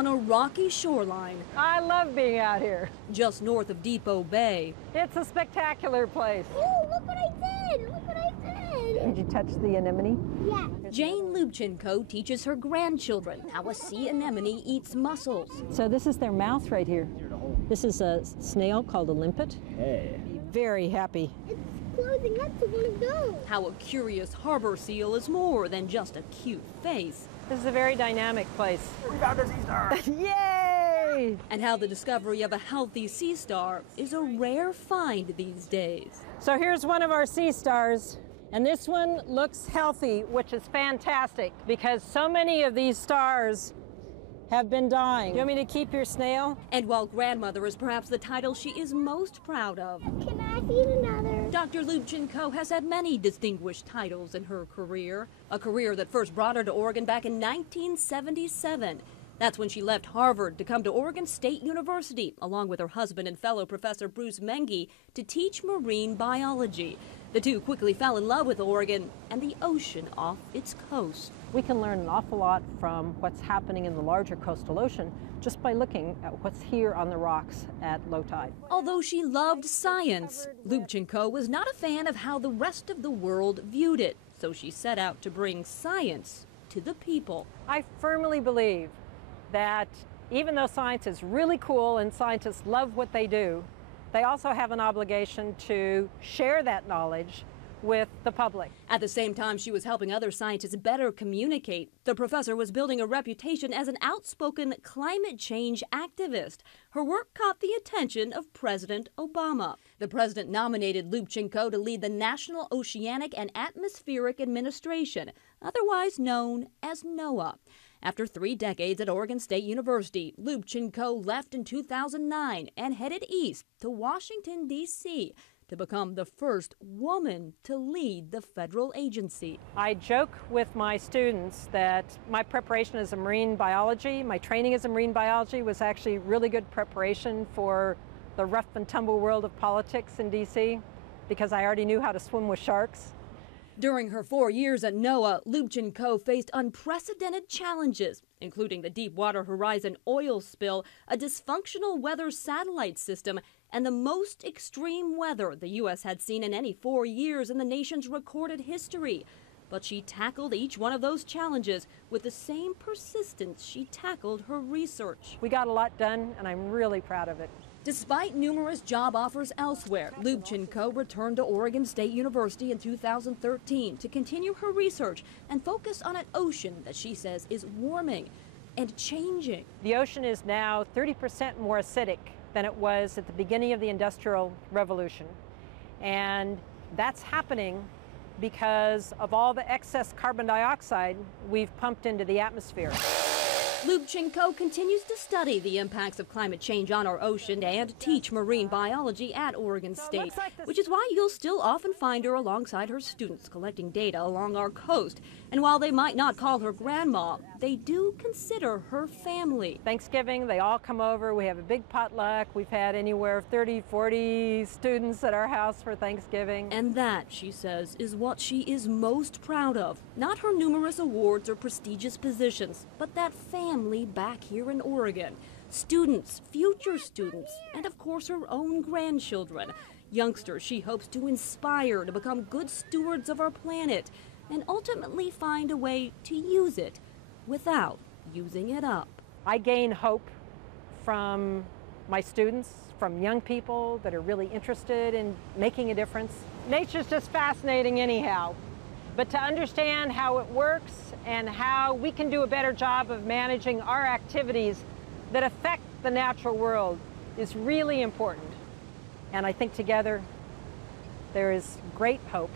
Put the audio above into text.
on a rocky shoreline. I love being out here. Just north of Depot Bay. It's a spectacular place. Oh, look what I did! Look what I did! Did you touch the anemone? Yeah. Jane Lubchenco teaches her grandchildren how a sea anemone eats mussels. So this is their mouth right here. This is a snail called a limpet. Hey. Very happy. It's closing up to one of those. How a curious harbor seal is more than just a cute face. This is a very dynamic place. We found a sea star! Yay! And how the discovery of a healthy sea star is a rare find these days. So here's one of our sea stars. And this one looks healthy, which is fantastic because so many of these stars have been dying. You want me to keep your snail? And while grandmother is perhaps the title she is most proud of, Can I feed another? Dr. Lubchenco has had many distinguished titles in her career, a career that first brought her to Oregon back in 1977. That's when she left Harvard to come to Oregon State University, along with her husband and fellow professor Bruce Mengi, to teach marine biology. The two quickly fell in love with Oregon and the ocean off its coast. We can learn an awful lot from what's happening in the larger coastal ocean just by looking at what's here on the rocks at low tide. Although she loved science, Lubchenco was not a fan of how the rest of the world viewed it, so she set out to bring science to the people. I firmly believe that even though science is really cool and scientists love what they do, they also have an obligation to share that knowledge with the public. At the same time she was helping other scientists better communicate, the professor was building a reputation as an outspoken climate change activist. Her work caught the attention of President Obama. The president nominated Lubchenco to lead the National Oceanic and Atmospheric Administration, otherwise known as NOAA. After 3 decades at Oregon State University, Lubchenco left in 2009 and headed east to Washington, D.C. to become the first woman to lead the federal agency. I joke with my students that my preparation as a marine biology, my training as a marine biology was actually really good preparation for the rough and tumble world of politics in D.C. because I already knew how to swim with sharks. During her 4 years at NOAA, Lubchenco faced unprecedented challenges, including the Deepwater Horizon oil spill, a dysfunctional weather satellite system, and the most extreme weather the U.S. had seen in any 4 years in the nation's recorded history. But she tackled each one of those challenges with the same persistence she tackled her research. We got a lot done, and I'm really proud of it. Despite numerous job offers elsewhere, Lubchenco returned to Oregon State University in 2013 to continue her research and focus on an ocean that she says is warming and changing. The ocean is now 30% more acidic than it was at the beginning of the Industrial Revolution. And that's happening because of all the excess carbon dioxide we've pumped into the atmosphere. Lubchenco continues to study the impacts of climate change on our ocean and teach marine biology at Oregon State, which is why you'll still often find her alongside her students collecting data along our coast. And while they might not call her grandma, they do consider her family. Thanksgiving, they all come over. We have a big potluck. We've had anywhere 30, 40 students at our house for Thanksgiving. And that, she says, is what she is most proud of. Not her numerous awards or prestigious positions, but that family back here in Oregon. Students, future students, and of course her own grandchildren. Youngsters she hopes to inspire to become good stewards of our planet and ultimately find a way to use it without using it up. I gain hope from my students, from young people that are really interested in making a difference. Nature's just fascinating anyhow, but to understand how it works and how we can do a better job of managing our activities that affect the natural world is really important. And I think together there is great hope